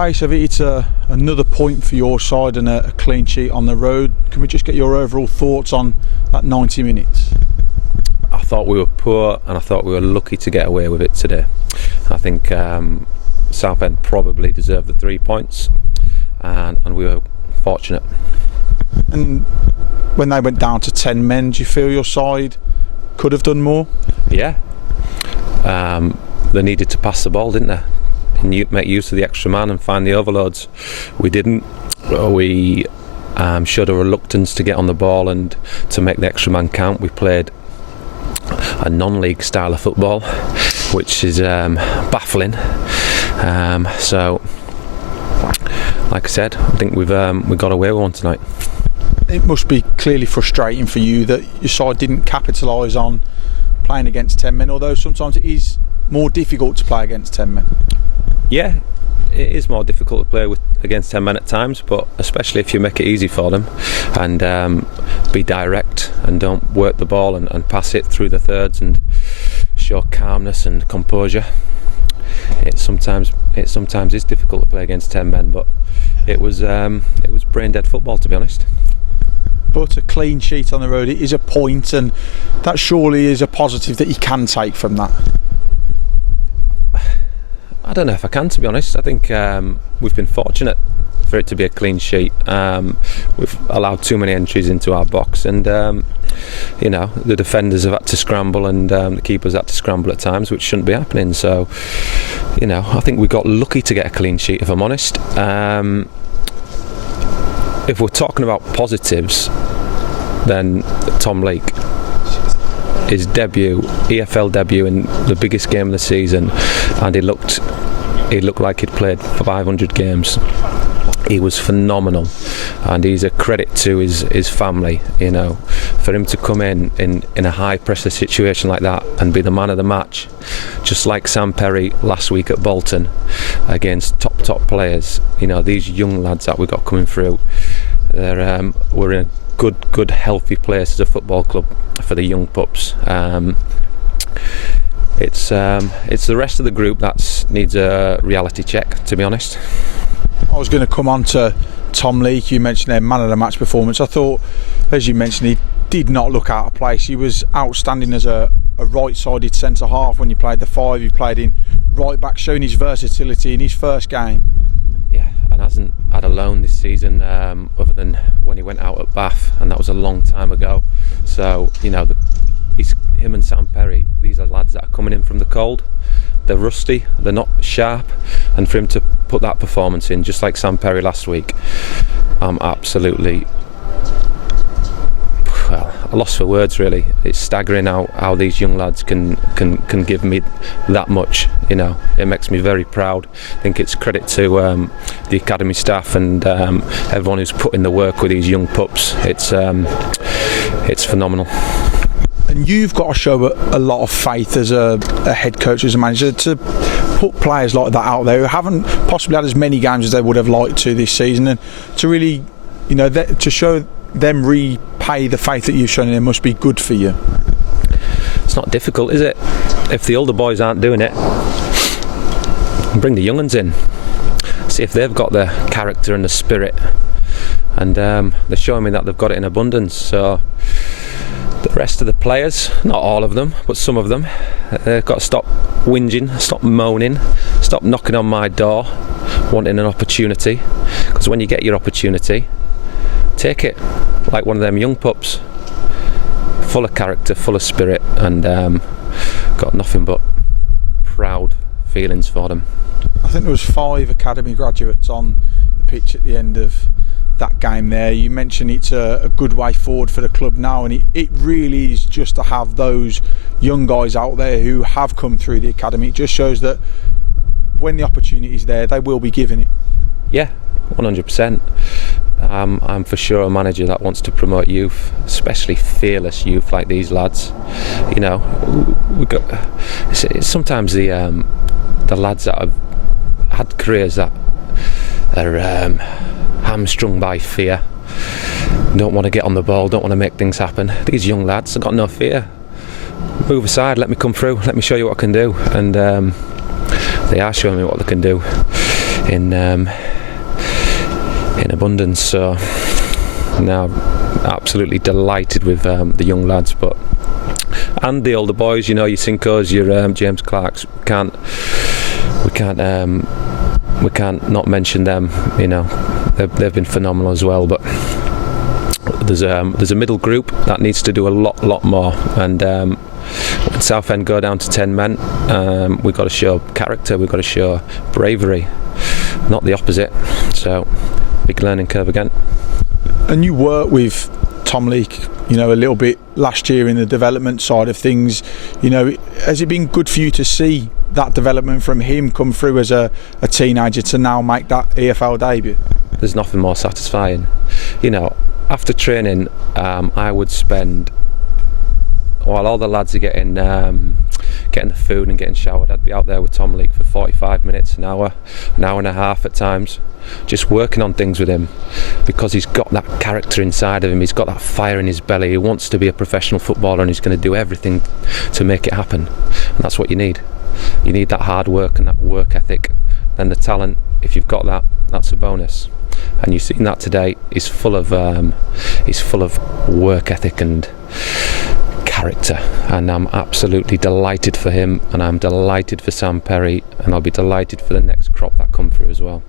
face of it, it's another point for your side and a clean sheet on the road. Can we just get your overall thoughts on that 90 minutes? I thought we were poor, and I thought we were lucky to get away with it today. I think Southend probably deserved the 3 points, and we were fortunate. And when they went down to 10 men, do you feel your side could have done more? Yeah. They needed to pass the ball, didn't they? And make use of the extra man and find the overloads. We didn't. We showed a reluctance to get on the ball and to make the extra man count. We played a non-league style of football, which is baffling. So, like I said, I think we got away with one tonight. It must be clearly frustrating for you that your side didn't capitalise on playing against 10 men, although sometimes it is more difficult to play against 10 men. Yeah, it is more difficult to play against 10 men at times, but especially if you make it easy for them and be direct and don't work the ball and pass it through the thirds and show calmness and composure. It sometimes is difficult to play against 10 men, but it was brain dead football, to be honest. But a clean sheet on the road, it is a point, and that surely is a positive that you can take from that. I don't know if I can, to be honest. I think we've been fortunate for it to be a clean sheet. We've allowed too many entries into our box, and the defenders have had to scramble, and the keepers had to scramble at times, which shouldn't be happening. So, I think we got lucky to get a clean sheet, if I'm honest. If we're talking about positives, then Tom Lake, his EFL debut in the biggest game of the season, and he looked like he'd played 500 games. He was phenomenal, and he's a credit to his family. For him to come in a high pressure situation like that and be the man of the match, just like Sam Perry last week at Bolton against top players. These young lads that we got coming through, we're in a good healthy place as a football club for the young pups. It's the rest of the group that needs a reality check, to be honest. I was going to come on to Tom Leake. You mentioned their man of the match performance. I thought, as you mentioned, he did not look out of place. He was outstanding as a right-sided centre half. When you played the 5, he played in right back, showing his versatility in his first game. Yeah, and hasn't had a loan this season other than when he went out at Bath, and that was a long time ago. So him and Sam Perry, these are lads that are coming in from the cold. They're rusty, they're not sharp, and for him to put that performance in, just like Sam Perry last week, I'm absolutely a loss for words, really. It's staggering how these young lads can give me that much. It makes me very proud. I think it's credit to the academy staff and everyone who's put in the work with these young pups. It's phenomenal. And you've got to show a lot of faith as a head coach, as a manager, to put players like that out there who haven't possibly had as many games as they would have liked to this season, and to really, to show them repay the faith that you've shown in them must be good for you. It's not difficult, is it? If the older boys aren't doing it, bring the young ones in. See if they've got the character and the spirit, and they're showing me that they've got it in abundance. So the rest of the players, not all of them, but some of them, they've got to stop whinging, stop moaning, stop knocking on my door wanting an opportunity, because when you get your opportunity, take it like one of them young pups, full of character, full of spirit, and got nothing but proud feelings for them. I think there was 5 academy graduates on the pitch at the end of that game there. You mentioned it's a good way forward for the club now, and it really is just to have those young guys out there who have come through the academy. It just shows that when the opportunity is there, they will be given it. Yeah, 100%. I'm for sure a manager that wants to promote youth, especially fearless youth like these lads. We got sometimes the lads that have had careers that are hamstrung by fear, don't want to get on the ball, don't want to make things happen. These young lads have got no fear. Move aside, let me come through, let me show you what I can do, and they are showing me what they can do. in abundance. So now absolutely delighted with the young lads, and the older boys. You know, your Sinkos, your James Clarks. We can't not mention them. You know, they've been phenomenal as well. But there's a middle group that needs to do a lot more. And when Southend go down to 10 men, we've got to show character. We've got to show bravery, not the opposite. So big learning curve again. And you work with Tom Leake, you know, a little bit last year in the development side of things. You know, has it been good for you to see that development from him come through as a teenager to now make that EFL debut? There's nothing more satisfying. You know, after training, I would spend, while all the lads are getting the food and getting showered, I'd be out there with Tom Leake for 45 minutes, an hour and a half at times, just working on things with him, because he's got that character inside of him. He's got that fire in his belly. He wants to be a professional footballer, and he's going to do everything to make it happen. And that's what you need. You need that hard work and that work ethic. Then the talent, if you've got that, that's a bonus. And you've seen that today. He's full of work ethic and character, and I'm absolutely delighted for him, and I'm delighted for Sam Perry, and I'll be delighted for the next crop that come through as well.